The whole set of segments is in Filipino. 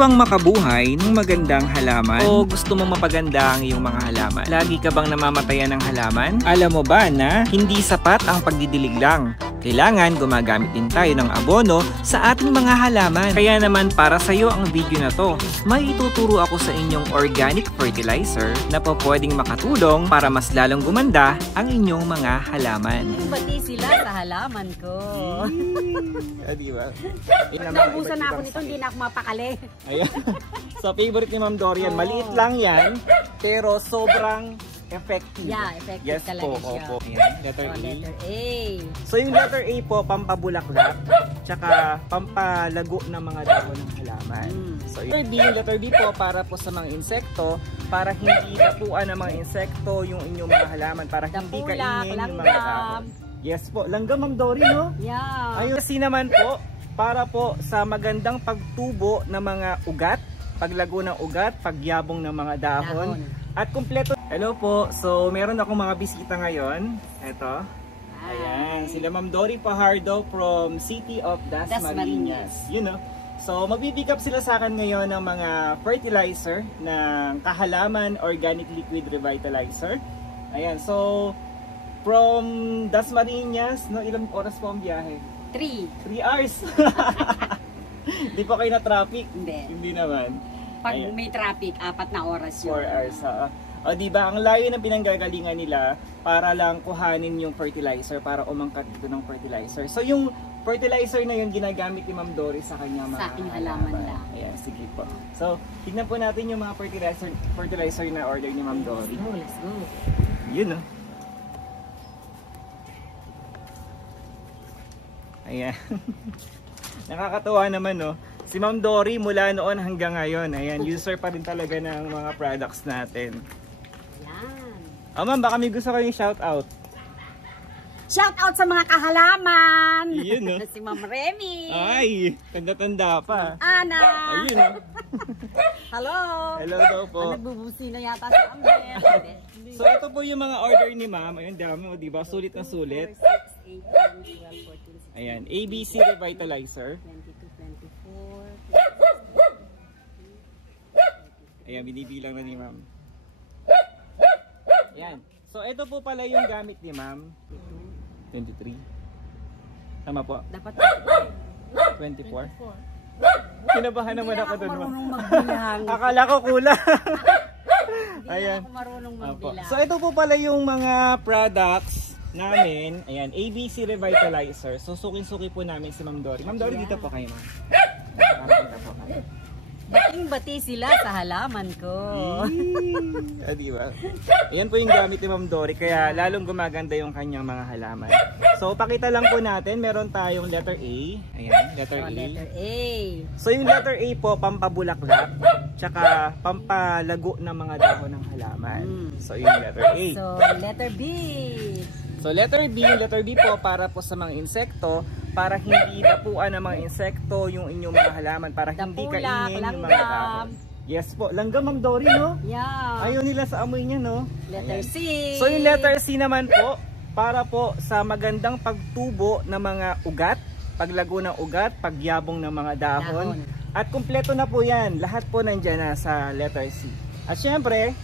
bang makabuhay ng magandang halaman? O gusto mong mapaganda ang iyong mga halaman? Lagi ka bang namamatayan ng halaman? Alam mo ba na hindi sapat ang pagdidilig lang? Kailangan gumagamit din tayo ng abono sa ating mga halaman. Kaya naman para sa iyo ang video na to, may ituturo ako sa inyong organic fertilizer na po pwedeng makatulong para mas lalong gumanda ang inyong mga halaman. Bati sila sa halaman ko. Diba? Naubusan na ako nito, hindi na ako mapakali. Ayan. So favorite ni Ma'am Dorian, maliit lang yan, pero sobrang effective. Yeah, effective yes talaga po, siya. opo. Yan, letter A. Letter A. So yung letter A po, pampabulaklak, tsaka pampalago ng mga dahon ng halaman. So yung letter B po, para po sa mga insekto, para hindi tapuan ng mga insekto yung inyong mga halaman, para hindi kainin yung mga dahon. Yes po, langgam Ma'am Dory, no? Yeah. Ayun, kasi naman po, para po sa magandang pagtubo ng mga ugat, paglago ng ugat, pagyabong ng mga dahon. At kumpleto. Hello po. So, meron akong mga bisita ngayon. Ito. Ayan. Sila Ma'am Dory Pajardo from City of Dasmariñas. You know. So, magpipick up sila sa akin ngayon ng mga fertilizer ng Kahalaman Organic Liquid Revitalizer. Ayan. So, from Dasmariñas, no, ilang oras po ang biyahe? 3 hours. Di pa kayo na traffic? Hindi naman. Pag may traffic, 4 na oras yun. 4 hours, o diba, ang layo ng pinanggagalingan nila para lang kuhanin yung fertilizer, para umangkat dito ng fertilizer. So yung fertilizer na yun, ginagamit ni Ma'am Dory sa kanya mga aking halaman lang. Ayan, sige po. So, tignan po natin yung mga fertilizer na order ni Ma'am Dory. Let's go. Yun, no? Ayan. Nakakatuwa naman, no? Si Ma'am Dory mula noon hanggang ngayon, ayan, user pa rin talaga ng mga products natin. Yan. Ma'am, baka may gusto kayong shout out. Shout out sa mga kahalaman. Yun, no? Si Ma'am Remy. Ay, tanda-tanda pa. Ana. Ayun, no? Hello. Hello daw po. Nagbubusi na yata sa amin. So ito po yung mga order ni Ma'am. Ayun, dami mo, diba? Sulit na sulit. 4, 6, 8, 9, 12, 14, 16. Ayan, ABC Revitalizer. 22, 24. Ayan, binibilang na ni Ma'am. Ayan. So, ito po pala yung gamit ni Ma'am. 23. Tama po? Dapat 24. Kinabahan naman ako doon. Hindi na ako marunong magbilang. Akala ko kulang. Hindi na ako marunong magbilang. So, ito po pala yung mga products namin. Ayan, ABC Revitalizer. So, suking-suki po namin si Ma'am Dory. Ma'am Dory, dito po kayo, Ma'am. Bating-bati sila sa halaman ko. Diba? Ayan po yung gamit ni Ma'am Dory, kaya lalong gumaganda yung kanyang mga halaman. So, pakita lang po natin, meron tayong letter A. Ayan, letter A. Letter A. So, yung letter A po, pampabulaklak, tsaka pampalago ng mga dahon ng halaman. So, yung letter A. So, letter B. So, letter B po para po sa mga insekto, para hindi tapuan ng mga insekto yung inyong mga halaman, para hindi kainin yung mga dahon. Yes po, langgam Ma'am Dory, no? Yeah. Ayaw nila sa amoy niya, no? Letter C. So, yung letter C naman po, para po sa magandang pagtubo ng mga ugat, paglago ng ugat, pagyabong ng mga dahon. At kumpleto na po yan, lahat po nandyan na sa letter C. At syempre,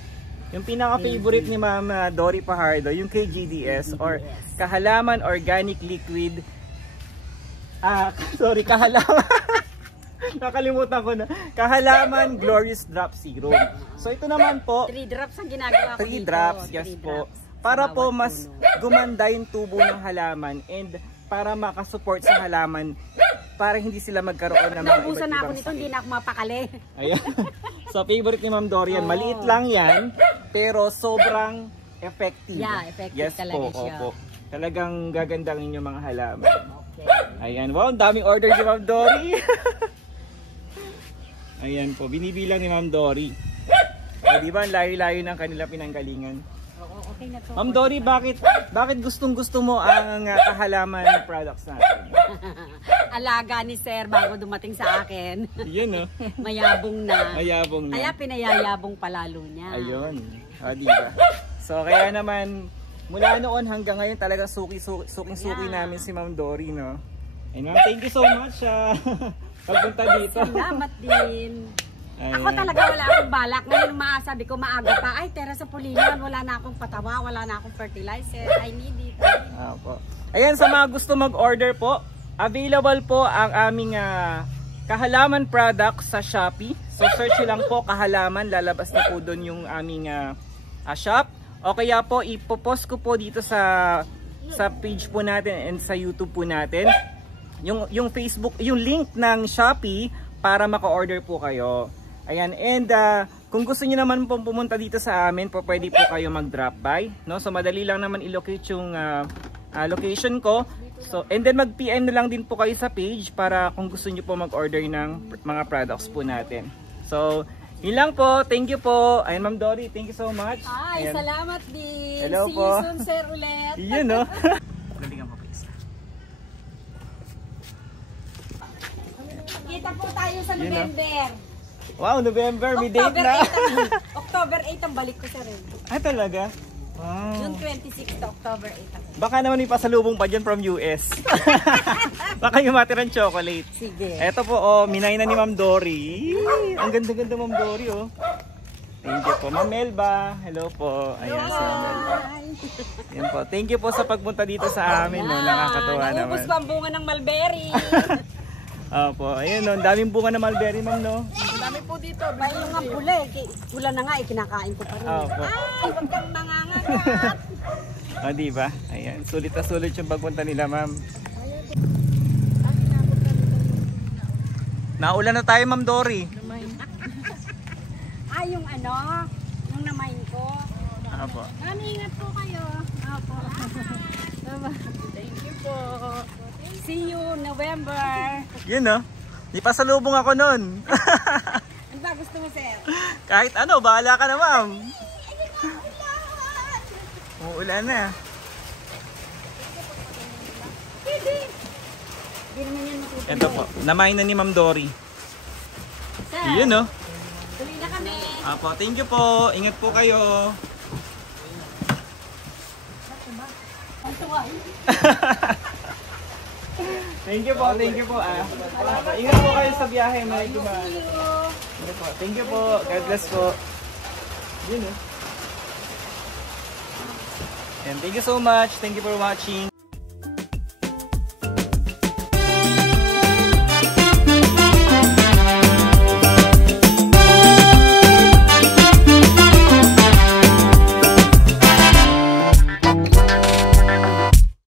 yung pinaka-favorite ni Ma'am Dory Pajardo, yung KGDS or Kahalaman Organic Liquid. Kahalaman. Nakalimutan ko na. Kahalaman Glorious Drop Serum. So ito naman po, 3 drops ang ginagawa ko 3 dito. drops, yes po. Para po mas gumanda yung tubo ng halaman and para makasupport sa halaman, para hindi sila magkaroon ng mga naubusan na ako nito, hindi na ako mapakali. Ayan. So, favorite ni Ma'am Dorian, maliit lang yan, pero sobrang effective. Yeah, effective yes talaga po, siya. opo. Talagang gagandangin yung mga halaman. Okay. Ayan, wow, daming order ni Ma'am Dory. Ayan po, binibilang ni Ma'am Dory. Di ba, ang layo-layo ng kanila pinanggalingan. Okay na to. Ma'am Dory, bakit gustong-gusto mo ang kahalaman products natin? Alaga ni Sir bago dumating sa akin. Yun, no? Mayabong na. Mayabong na. Kaya pinayayabong palalo niya. Ayun. Diba? So, kaya naman, mula noon hanggang ngayon talagang suking-suki namin si Ma'am Dory, no? And ma'am, thank you so much pagpunta dito. Salamat din. Ako talaga wala akong balak. Ngayon sabi ko maaga pa. Ay, tera sa pulinan. Wala na akong patawa. Wala na akong fertilizer. I need it. Opo. Ayan, sa mga gusto mag-order po, available po ang aming kahalaman product sa Shopee. So search lang po kahalaman. Lalabas na po doon yung aming shop. O kaya po, ipopost ko po dito sa page po natin and sa YouTube po natin. Yung Facebook, yung link ng Shopee para maka-order po kayo. Ayan, and kung gusto niyo naman pong pumunta dito sa amin, pwede po kayo mag-drop by, no? So madali lang naman i-locate yung location ko. So and then mag-PM na lang din po kayo sa page para kung gusto niyo po mag-order ng mga products po natin. So yun lang po. Thank you po. Ayan, Ma'am Dory, thank you so much. Ay, ayan. salamat din. Hello See po. you soon, sir, ulit. Yun, no? Galingan po, please. Kita po tayo sa Yun, November. Wow, November, may date na. October 8 ang balik ko sa rin. Ah, talaga? Wow. June 26 to October 8 ako. Baka naman may pasalubong pa dyan from US. Baka yung matirang chocolate. Sige. Eto po, oh, minay na ni Ma'am Dory. Ang ganda-ganda, Ma'am Dory, oh. Thank you po. Ma'am Melba, hello po. Ayan, si Ma'am Melba. Ayan po. Thank you po sa pagpunta dito sa amin. No? Nakakatuwa naman. Naubos pa ang bunga ng mulberry. Opo, ayun, no. Daming bunga na mulberry, Ma'am, no? Ang dami po dito. May yung nga pula eh. Pula na nga eh, kinakain ko pa rin. Opo. Ay, wag kang mangangagat. O, diba? Ayan, sulit na sulit yung pagpunta nila, Ma'am. Naulan na tayo, Ma'am Dory. Ay, yung ano, yung namain ko. Opo. Mami, ingat po kayo. Opo. Thank you po. See you November. Yun, no? Di pa salubong ako nun. Ano ba gusto mo, sir? Kahit ano, bahala ka na, Ma'am. Uulan na. Hindi naman yan matutuloy. Ito po, namain na ni Ma'am Dory. Sir, Yun, no? tuloy na kami. Apo, thank you po. Ingat po kayo. Ang tuway. Thank you po, thank you po. Ingat po kayo sa biyahe, may dumaan. Thank you po. God bless po. Yun, no? And thank you so much. Thank you for watching.